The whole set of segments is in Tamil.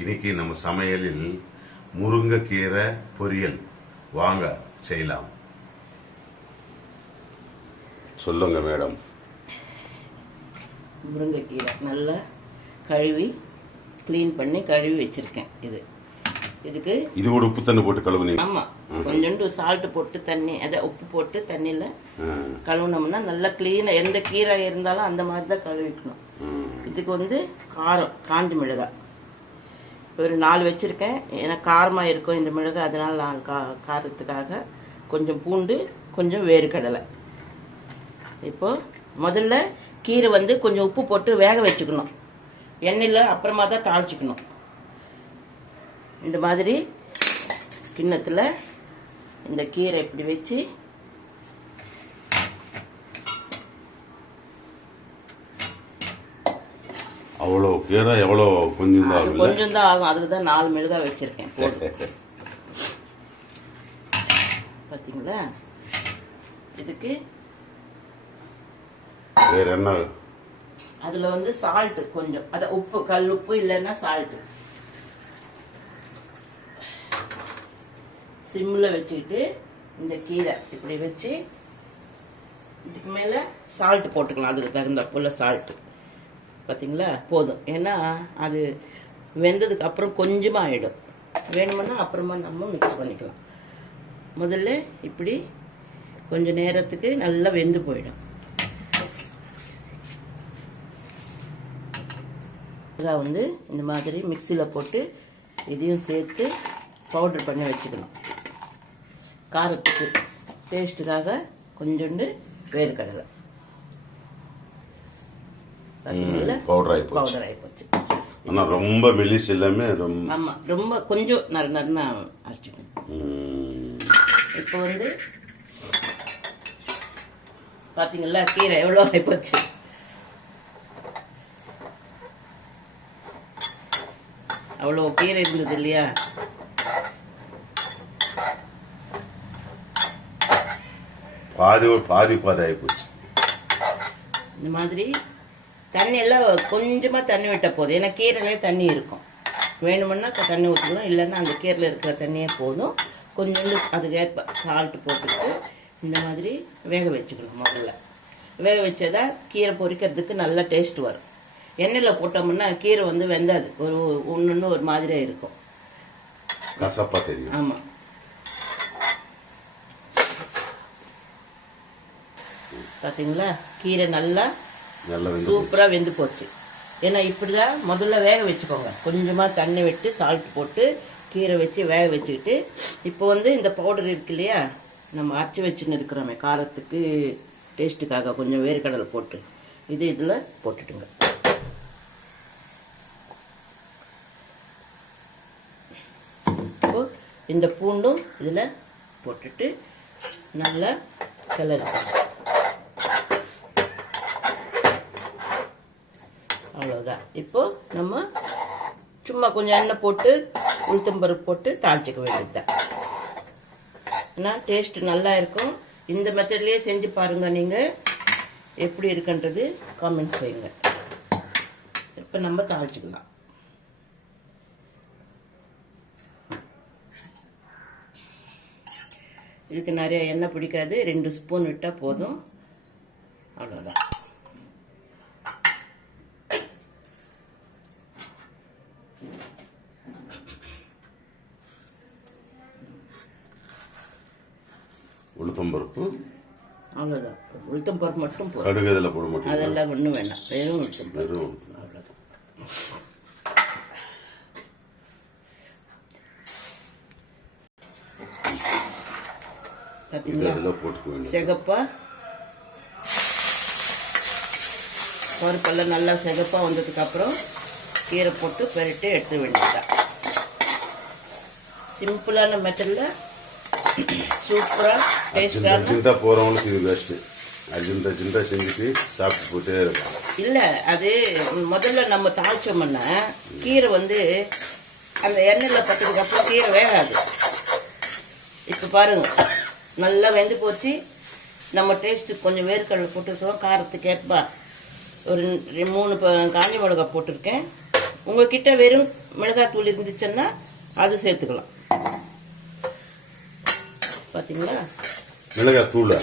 இன்னைக்கு நம்ம சமையலில் முருங்கைக்கீரை பொரியல். வாங்க செய்யலாம். சொல்லுங்க மேடம். முருங்கைக்கீரை நல்லா கழுவி க்ளீன் பண்ணி கழுவி வச்சிருக்கேன் இது. இதுக்கு இது கூட உப்பு தண்ணி போட்டு கழுவுனீங்க? ஆமா கொஞ்சோண்டு சால்ட் போட்டு தண்ணி அதை உப்பு போட்டு தண்ணியில கழுவுனோம்னா நல்லா க்ளீனாக எந்த கீரை இருந்தாலும் அந்த மாதிரி தான் கழுவிக்கணும். இதுக்கு வந்து காரம் காஞ்சி மிளகாய். ஒரு நாலு வச்சுருக்கேன். ஏன்னா காரமாக இருக்கும் இந்த மிளகு அதனால் நான் கா காரத்துக்காக கொஞ்சம் பூண்டு கொஞ்சம் வேர்க்கடலை இப்போது முதல்ல கீரை வந்து கொஞ்சம் உப்பு போட்டு வேக வச்சுக்கணும். எண்ணெயில் அப்புறமா தான் தாளிச்சிக்கணும். இந்த மாதிரி கிண்ணத்தில் இந்த கீரை இப்படி வச்சு அவ்வளோ கீரை எவ்வளோ கொஞ்சம் தான்? கொஞ்சம் தான் ஆகும். அதுக்கு தான் நாலு மிளகாய் வச்சிருக்கேன். பார்த்தீங்களா இதுக்கு வேற என்ன? அதுல வந்து சால்ட் கொஞ்சம். அத உப்பு கல் உப்பு இல்லைன்னா சால்ட் சிம்ல வச்சுக்கிட்டு இந்த கீரை இப்படி வச்சு இதுக்கு மேல சால்ட் போட்டுக்கலாம். அதுக்கு தகுந்த போல சால்ட் பார்த்திங்களா போதும். ஏன்னா அது வெந்ததுக்கு அப்புறம் கொஞ்சமாக ஆகிடும் வேணுமுன்னா அப்புறமா நம்ம மிக்ஸ் பண்ணிக்கலாம். முதல்ல இப்படி கொஞ்சம் நேரத்துக்கு நல்லா வெந்து போயிடும். மிளகா வந்து இந்த மாதிரி மிக்சியில் போட்டு இதையும் சேர்த்து பவுடர் பண்ணி வச்சுக்கணும். காரத்துக்கு டேஸ்ட்டுக்காக கொஞ்சோண்டு வேர்க்கடலை. பவுடர் ஆகி பவுடர் ஆகி போச்சு. ரொம்ப மெலிஸ் எல்லாமே ரொம்ப ஆமாம் ரொம்ப கொஞ்சம் நறு நறுனா அரைச்சிக்கணும். இப்போ வந்து பார்த்தீங்களா கீரை எவ்வளோ ஆகி போச்சு? அவ்வளோ கீரை இருந்தது இல்லையா? பாதி பாதி பாதி ஆகி போச்சு. இந்த மாதிரி தண்ணி எல்லாம் கொஞ்சமாக தண்ணி விட்டால் போதும். ஏன்னா கீரையிலே தண்ணி இருக்கும். வேணுமுன்னா தண்ணி ஊற்றிக்கலாம் இல்லைன்னா அந்த கீரையில் இருக்கிற தண்ணியே போதும். கொஞ்சோண்டு அதுக்கேற்ப சால்ட் போட்டுட்டு இந்த மாதிரி வேக வச்சுக்கணும் முதல்ல. வேக வச்சதா கீரை பொரிக்கிறதுக்கு நல்ல டேஸ்ட் வரும். எண்ணெயில் போட்டோம்னா கீரை வந்து வெந்தாது. ஒரு ஒன்று ஒரு மாதிரியாக இருக்கும். கசப்பா தெரியும். ஆமாம் பார்த்தீங்களா கீரை நல்லா சூப்பராக வெந்து போச்சு. ஏன்னா இப்படி தான் முதல்ல வேக வச்சுக்கோங்க. கொஞ்சமாக தண்ணி விட்டு சால்ட் போட்டு கீரை வச்சு வேக வச்சுக்கிட்டு இப்போ வந்து இந்த பவுடர் இருக்கு இல்லையா? நம்ம அரைச்சி வச்சுன்னு இருக்கிறோமே காரத்துக்கு டேஸ்ட்டுக்காக கொஞ்சம் வேர்க்கடலை போட்டு. இது இதில் போட்டுட்டுங்க. இந்த பூண்டும் இதில் போட்டுட்டு நல்லா கிளறி அவ்வளோதான் இப்போ நம்ம சும்மா கொஞ்சம் எண்ணெய் போட்டு உளுத்தம்பருப்பு போட்டு தாளிச்சிக்க வேண்டியதுதான். ஏன்னா டேஸ்ட் நல்லா இருக்கும். இந்த மெத்தட்லேயே செஞ்சு பாருங்க நீங்கள் எப்படி இருக்குன்றது காமெண்ட் செய்யுங்க. இப்போ நம்ம தாளிச்சிக்கலாம். இதுக்கு நிறைய எண்ணெய் பிடிக்காது. ரெண்டு ஸ்பூன் விட்டால் போதும். அவ்வளோதான் உளுத்தம்பருப்பு அவ்வளோதான் உளுத்தம் பருப்பு மட்டும் போதும். கடுகு இதில் போட மாட்டேங்க அதெல்லாம் ஒன்றும் வேணாம் வெறும் உளுத்தம் பருப்பு. வெறும் அவ்வளோதான் இது பார்த்தீங்களா இதில் போட்டுக்க வேண்டியது. சிகப்பா. பருப்பெல்லாம் நல்லா சிகப்பா வந்ததுக்கப்புறம் கீரை போட்டு பெரட்டி எடுத்து வேண்டியதுதான். சிம்பிளான மெத்தடில் சூப்பராக டேஸ்டான அர்ஜென்ட்டாக போகிறவங்களுக்கு இது பெஸ்ட்டு அர்ஜென்ட் அர்ஜென்ட்டாக செஞ்சுட்டு சாப்பிட்டு இருக்கலாம் இல்லை அது முதல்ல நம்ம தாளிச்சோம்னா கீரை வந்து அந்த எண்ணெயில் பட்டதுக்கு அப்புறம் கீரை வேகாது. இப்போ பாருங்க. நல்லா வெந்து போச்சு. நம்ம டேஸ்ட்டு கொஞ்சம் வேர்க்கடலை போட்டுருக்கோம். காரத்துக்கு ஏற்பா ஒரு மூணு காஞ்ச மிளகாய் போட்டிருக்கேன். உங்ககிட்ட வெறும் மிளகாத்தூள் இருந்துச்சுன்னா அது சேர்த்துக்கலாம். பாத்தீங்களா? மிளகாய் தூள்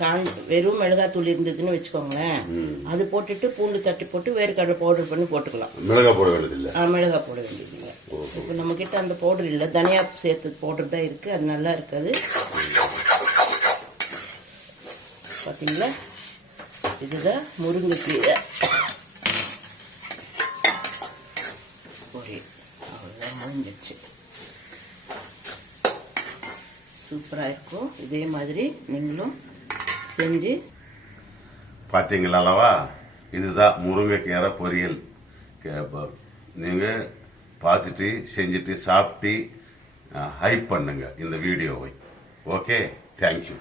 காஞ் வெறும் மிளகாத்தூள் இருந்ததுன்னு வச்சுக்கோங்களேன். அது போட்டுட்டு பூண்டு தட்டி போட்டு வேர்க்கடலை பவுடர் பண்ணி போட்டுக்கலாம். மிளகாய் போட வேண்டியதில்லை. ஆ, மிளகாய் போட வேண்டியதில்லை. இப்போ நம்ம கிட்ட அந்த பவுடர் இல்லை. தனியா சேர்த்து பவுடர் தான் இருக்கு. அது நல்லா இருக்காது. பாத்தீங்களா? இதுதான் முருங்கைக்கீரை பொரியல் அவ்வளோதான் முடிஞ்சிச்சு சூப்பராக இருக்கும் இதே மாதிரி நீங்களும் செஞ்சு பார்த்தீங்களா அல்லவா இதுதான் முருங்கைக்கீரை பொரியல். நீங்கள் பார்த்துட்டு செஞ்சுட்டு சாப்பிட்டு ஹைப் பண்ணுங்க இந்த வீடியோவை. Okay thank you